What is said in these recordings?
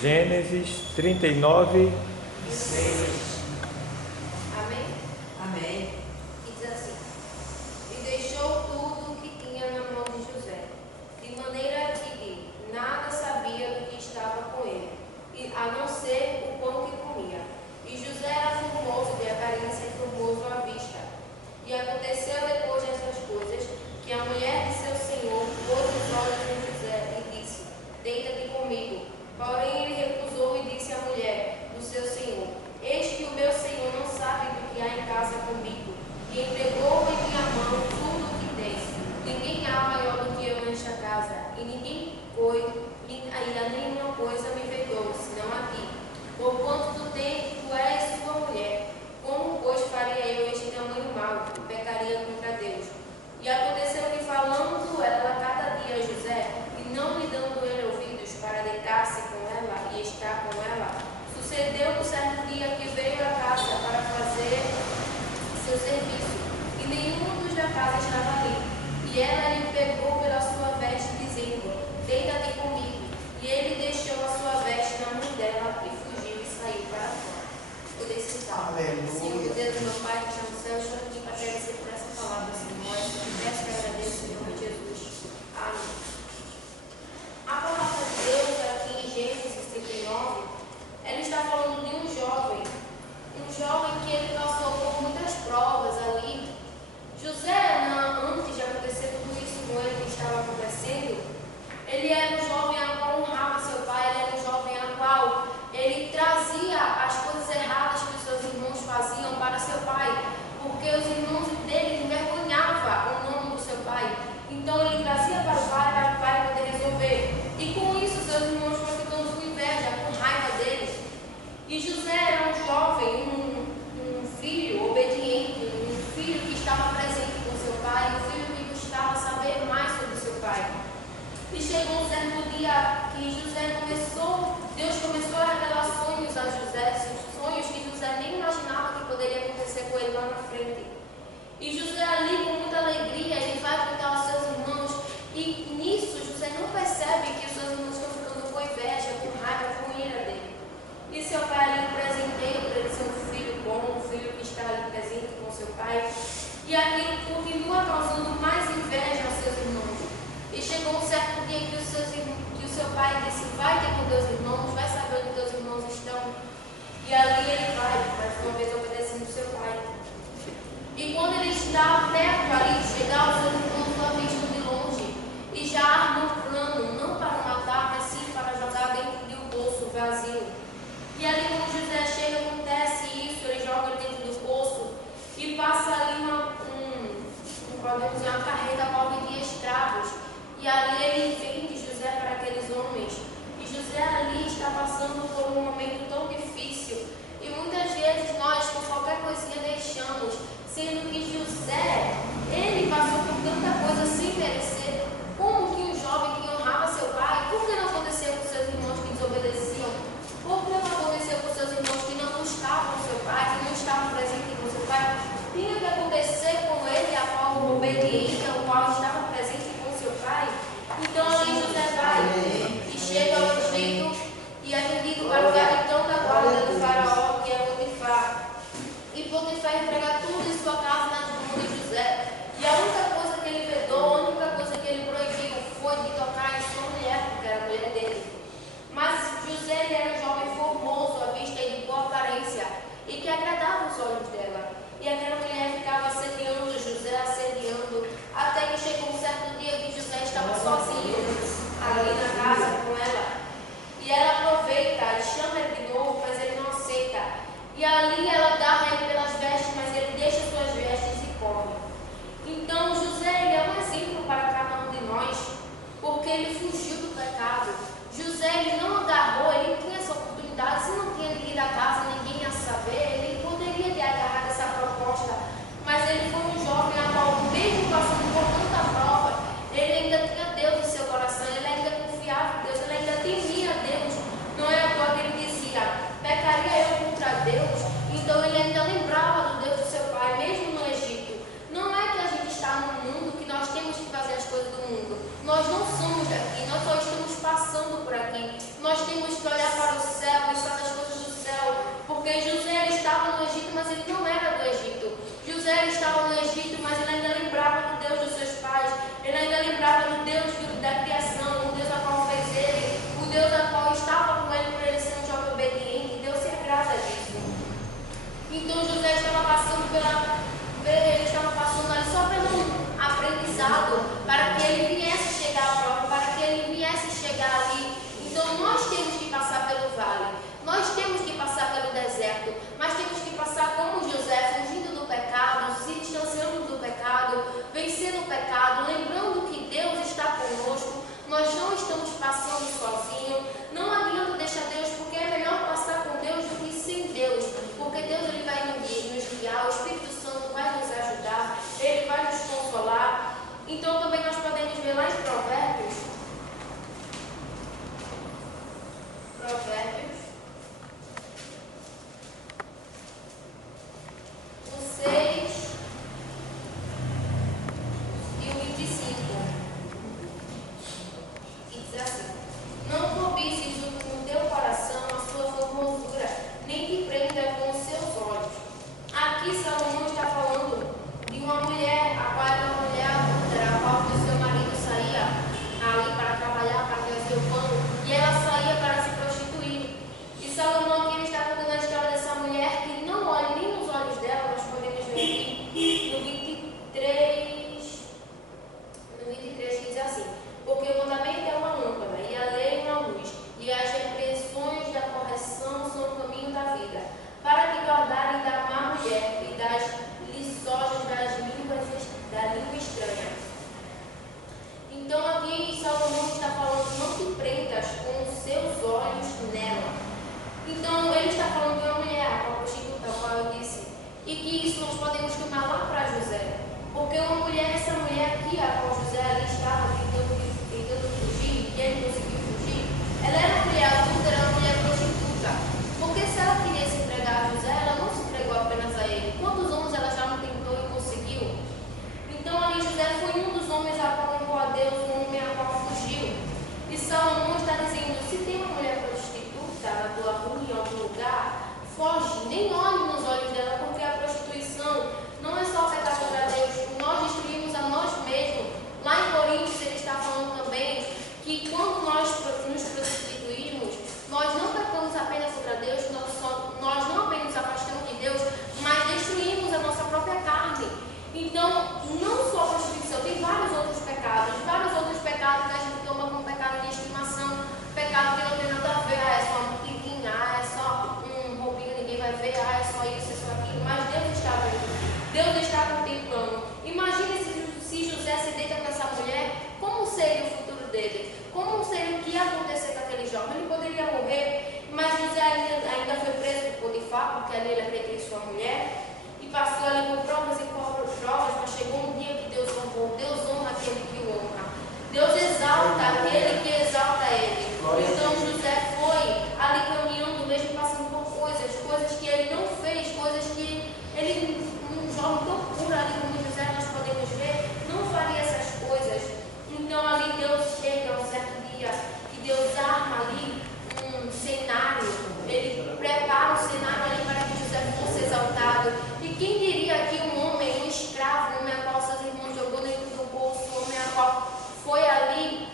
Gênesis 39, 6. Amém? Amém. E diz assim: E deixou tudo o que tinha na mão de José, de maneira que nada sabia do que estava com ele, a não ser o pão que comia. E José era formoso de aparência e formoso à vista. E aconteceu depois dessas coisas, que a mulher de seu senhor pôs os olhos em José e disse: Deita-te comigo. Porém ele recusou e disse à mulher do seu senhor: Eis que o meu senhor não sabe do que há em casa comigo, e entregou em minha mão tudo o que tens. Ninguém há maior do que eu nesta casa, e ninguém foi, e a nenhuma coisa me vedou, senão a ti. Porquanto tu és sua mulher, como, pois, faria eu este tamanho mal, e pecaria contra Deus? E aconteceu que, falando ela cada dia a José, e não lhe dando ele ouvidos para deitar-se com ela e estar com ela, sucedeu no certo dia que veio à casa para fazer seu serviço, e nenhum dos da casa estava ali. E ela lhe pegou pela sua veste, dizendo: Deita-te comigo. E ele deixou a sua veste na mão dela e fugiu e saiu para fora. Vou citar. Senhor Deus, meu Pai, que está no céu, estou aqui para agradecer por essa palavra, Senhor. Eu peço e agradeço em nome de Jesus. Amém. A palavra de Deus aqui em Gênesis 39, ela está falando de um jovem que ele passou por muitas provas ali. José, antes de acontecer tudo isso com ele que estava acontecendo, ele era um jovem a qual honrava seu pai, ele era um jovem a qual ele trazia as coisas erradas que os seus irmãos faziam para seu pai, porque os irmãos dele envergonhavam o nome do seu pai. Então ele trazia para o pai poder resolver. E com isso seus irmãos foram ficando com inveja, com raiva deles. E José era um jovem, um filho obediente, um filho que estava presente com seu pai, um filho que gostava de saber mais sobre seu pai. E chegou um certo dia que Deus começou a revelar sonhos a José, sonhos que José nem imaginava que poderia acontecer com ele lá na frente. E José ali, com muita alegria, ele vai contar aos seus irmãos, e nisso José não percebe que os seus irmãos estão ficando com inveja, com raiva, com ira dele. E seu pai ali presenteia para ele ser um filho bom, um filho que está ali presente com seu pai. E aquilo continua causando mais inveja aos seus irmãos. E chegou um certo dia que o seu pai disse: Vai ter com teus irmãos, vai saber onde teus irmãos estão. E ali ele vai, mais uma vez obedecendo seu pai. E quando ele está perto ali de chegar, os seus irmãos o avistam de longe e já armam um plano, não para matar, mas sim para jogar dentro de um poço vazio. E ali quando José chega, acontece isso, ele joga dentro do poço e passa ali uma carreta a qual vendia escravos. E ali ele vende José para aqueles homens. E José ali está passando por um momento tão difícil. E muitas vezes nós, por qualquer coisinha, deixamos. Sendo que José, ele passou por tanta coisa sem merecer. Como que um jovem que honrava seu pai, por que não aconteceu com seus irmãos que desobedeciam? Por que não aconteceu com seus irmãos que não buscavam seu pai, que não estavam presentes com seu pai? Tinha que acontecer com ele, a qual obediente, o qual estava presente com seu pai. Então ali José vai e chega ao Egito e é vendido para o capitão da guarda do faraó, que é Potifar. E Potifar entrega tudo em sua casa nas mãos de José. E a única coisa que ele vedou, a única coisa que ele proibiu foi de tocar em sua mulher, porque era a mulher dele. Mas José, ele era um jovem formoso à vista e de boa aparência, e que agradava os olhos dela. E aquela mulher ficava assediando José, até que chegou um certo dia que José estava sozinho ali na casa com ela. E ela aproveita e chama ele de novo, mas ele não aceita. E ali ela agarra ele pelas vestes, mas ele deixa suas vestes e corre. Então José, ele é um exemplo para cada um de nós, porque ele fugiu do pecado. José, ele não agarrou, ele tinha essa oportunidade. Se não tinha ninguém da casa, ninguém ia saber, ele poderia ter agarrado essa proposta. Mas ele foi um jovem a qual, mesmo passando por tanta prova, ele ainda tinha Deus em seu coração, ele ainda confiava em Deus, ele ainda temia Deus. Não é à toa que ele dizia: pecaria eu contra Deus? Então ele ainda lembrava do Deus do seu pai, mesmo no Egito. Não é que a gente está no mundo que nós temos que fazer as coisas do mundo. Nós não somos daqui, nós só estamos passando por aqui. Nós temos que olhar para mas ele não era do Egito. José estava no Egito, mas ele ainda lembrava do Deus dos seus pais, ele ainda lembrava do Deus da criação, o Deus a qual fez ele, o Deus a qual estava com ele para ele ser um jovem obediente. Deus se agrada disso. Então José estava passando ali só pelo aprendizado, para que ele viesse chegar à prova, para que ele viesse chegar ali. Então nós temos que passar pelo vale, nós temos que passar pelo deserto, mas temos que passar como José, fugindo do pecado, se distanciando do pecado, vencendo o pecado, lembrando que Deus está conosco. Nós não estamos passando sozinhos. Não adianta deixar Deus, porque é melhor passar com Deus do que sem Deus, porque Deus ele vai nos guiar, o Espírito Santo vai nos ajudar, ele vai nos consolar. Então também nós podemos ver lá em Provérbios, o 6 e o 25, e diz assim: não cobices no teu coração a sua formosura, nem te prenda com os seus olhos. Aqui Salomão está falando de uma mulher, a qual era uma mulher adúltera, a qual o seu marido saía ali para trabalhar, para trazer o pão, e ela saía para se prostituir. E Salomão aqui está contando a história dessa mulher que não olha nem nos olhos dela. Nós podemos ver aqui no 23 que diz assim: porque o mandamento é uma lâmpada, e a lei uma luz, e as repreensões da correção são o caminho da vida, para te guardarem da má mulher e das lisonjas da língua estranha. Então aqui Salomão está falando: não te prendas com os seus olhos nela. Então ele está falando de uma mulher, a prostituta, a qual eu disse, e que isso nós podemos tomar lá para José, porque essa mulher aqui, a qual José ali estava tentando fugir, e ele conseguiu fugir, ela era uma mulher adulta, era uma mulher prostituta, porque se ela queria se entregar a José, ela não se entregou apenas a ele. Quantos homens ela já não tentou e conseguiu? Então ali José foi um dos homens a qual honrou a Deus, um homem a qual fugiu. E Salomão está dizendo: se tem uma mulher prostituta na tua rua, em algum lugar, foge, nem olhe nos olhos dela, porque a prostituição não é só pecar contra Deus, nós destruímos a nós mesmos. Lá em Coríntios ele está falando também que quando nós nos prostituímos, nós não pecamos apenas contra Deus, nós não apenas nos afastamos de Deus, mas destruímos a nossa própria carne. Então, não só a prostituição, tem vários outros pecados que a gente toma como pecado de estimação, pecado que não tem nada a ver, é só uma botiquinha, é só um roupinho que ninguém vai ver, é só isso, é só aquilo, mas Deus está vendo, Deus está contemplando. Imagine se José se deita com essa mulher, como seria o futuro dele? Como seria o que ia acontecer com aquele jovem? Ele poderia morrer, mas José ainda foi preso por Potifar, porque ali ele acreditou em sua mulher, e passou ali por provas e provas, mas chegou um dia que Deus honrou. Deus honra aquele que o honra. Deus exalta aquele que exalta ele. Então José foi ali caminhando, mesmo passando por coisas que ele não fez, coisas que ele, um jovem tão puro ali como José, nós podemos ver, não faria essas coisas. Então ali Deus chega um certo dia, que Deus arma ali um cenário, ele prepara um cenário ali para que José fosse exaltado. E quem diria que um homem, um escravo, um homem a qual seus irmãos jogou dentro do bolso, um homem a qual foi ali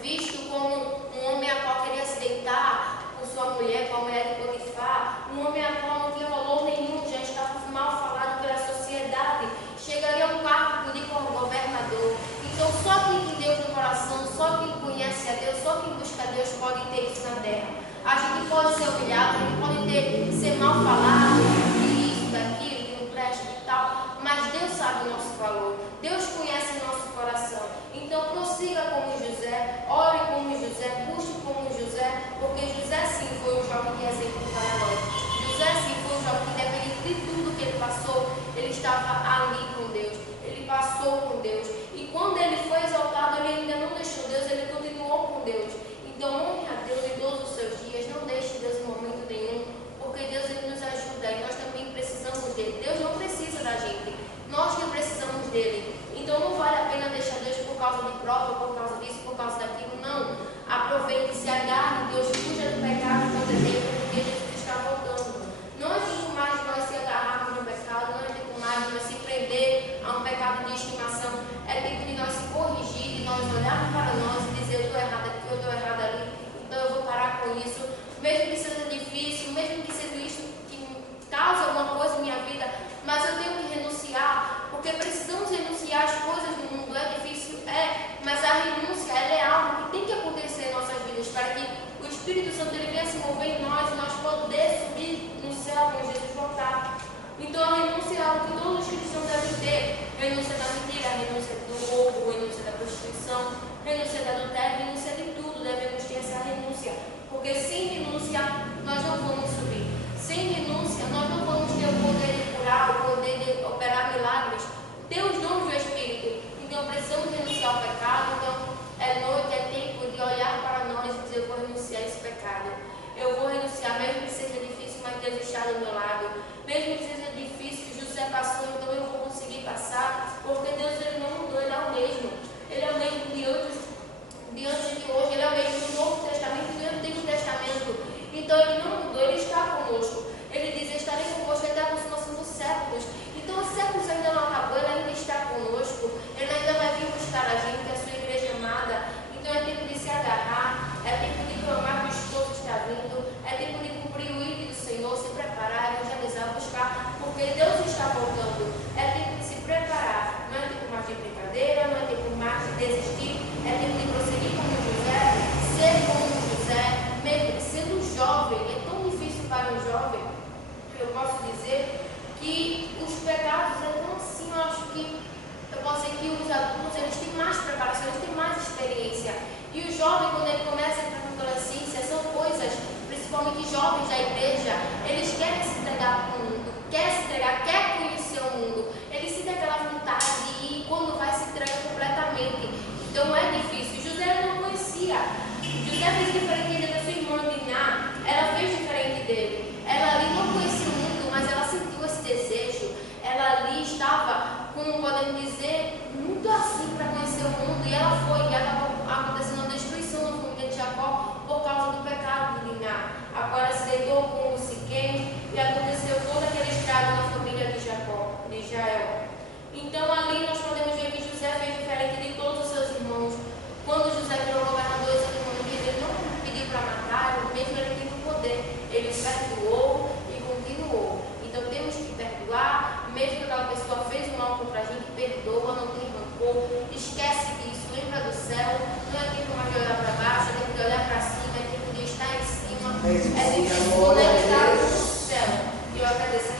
visto como um homem a qual queria se deitar com sua mulher, com a mulher de Potifar, um homem a qual não tinha valor nenhum, já estava mal falado pela sociedade, chegaria a um cargo de governador. Então só quem tem Deus no coração, só quem conhece a Deus, só quem busca a Deus pode ter isso na terra. A gente pode ser humilhado, a gente pode ser mal falado, de isso, daquilo, de não presta e tal, mas Deus sabe o nosso valor, Deus conhece o nosso coração. Então prossiga como José, ore como José, busque como José, porque José sim foi um jovem que é exemplo para nós. José sim foi um jovem que, independente de tudo que ele passou, ele estava ali com Deus, ele passou com Deus. E quando ele foi exaltado, ele ainda não deixou Deus, ele continuou com Deus. Então honre a Deus em todos os seus dias, não deixe Deus em momento nenhum, porque Deus ele nos ajuda e nós Espírito Santo ele venha se mover em nós e nós poder subir no céu quando Jesus voltar. Então a renúncia é algo que todos os cristãos devem ter. Renúncia da mentira, renúncia do roubo, renúncia da prostituição, renúncia da adultério, renúncia de tudo. Devemos ter essa renúncia. Porque sem renúncia nós não vamos subir. Sem renúncia nós não vamos ter o poder de curar, o poder de operar milagres. Ter os dons do Espírito. Então precisamos renunciar ao pecado. Então é noite, é tempo de olhar para nós e dizer: eu vou renunciar a esse pecado. Eu vou renunciar, mesmo que seja difícil, mas Deus está do meu lado. Mesmo que seja difícil, José passou, então eu vou conseguir passar, porque Deus ele não mudou, ele é o mesmo. Ele é o mesmo de antes de hoje, ele é o mesmo do Novo Testamento e do Antigo Testamento. Então ele não mudou, ele está conosco. Ele diz: estarei convosco até a consumação dos séculos. Então os séculos ainda não acabou, ele ainda está conosco. Ele ainda vai vir buscar a gente, a sua igreja amada. Então é tempo de se agarrar, é tempo de clamar que o esposo está vindo, é tempo de cumprir o ídolo do Senhor, se preparar, evangelizar, buscar, porque Deus está voltando. É tempo de se preparar, não é tempo mais de brincadeira, não é tempo mais de desistir, é tempo de prosseguir como José, ser como José, mesmo sendo jovem. É tão difícil para um jovem, eu posso dizer, que os pecados é tão assim, eu acho que eu posso dizer que os adultos eles têm mais preparação, eles têm mais experiência. E o jovem, quando ele começa a entrar na adolescência, são coisas, principalmente jovens da igreja, eles querem se entregar para o mundo, querem se entregar, querem conhecer o mundo. Eles sentem aquela vontade e quando vai se entregar completamente. Então é difícil. José não conhecia. José fez diferente da sua irmã Diná, ela fez diferente dele. Ela ali não conhecia o mundo, mas ela sentiu esse desejo. Ela ali estava, como podemos dizer, muito assim para conhecer o mundo. E ela foi, e acabou acontecendo a destruição da família de Jacó por causa do pecado de Diná. Agora se deitou com o Siquém e aconteceu todo aquele estrago na família de Jacó, de Israel. Então ali nós podemos ver que José fez diferente de todos os seus irmãos. Quando José virou governador, ele não pediu para matar, mesmo ele tendo poder. Ele perdoou e continuou. Então temos que perdoar, mesmo que aquela pessoa fez um mal contra a gente, perdoa, não tem rancor, esquece disso, lembra do céu. Não é tempo mais de olhar para baixo, é tempo de olhar para cima, é tempo de estar em cima, é tempo de conectar com o céu. E eu agradeço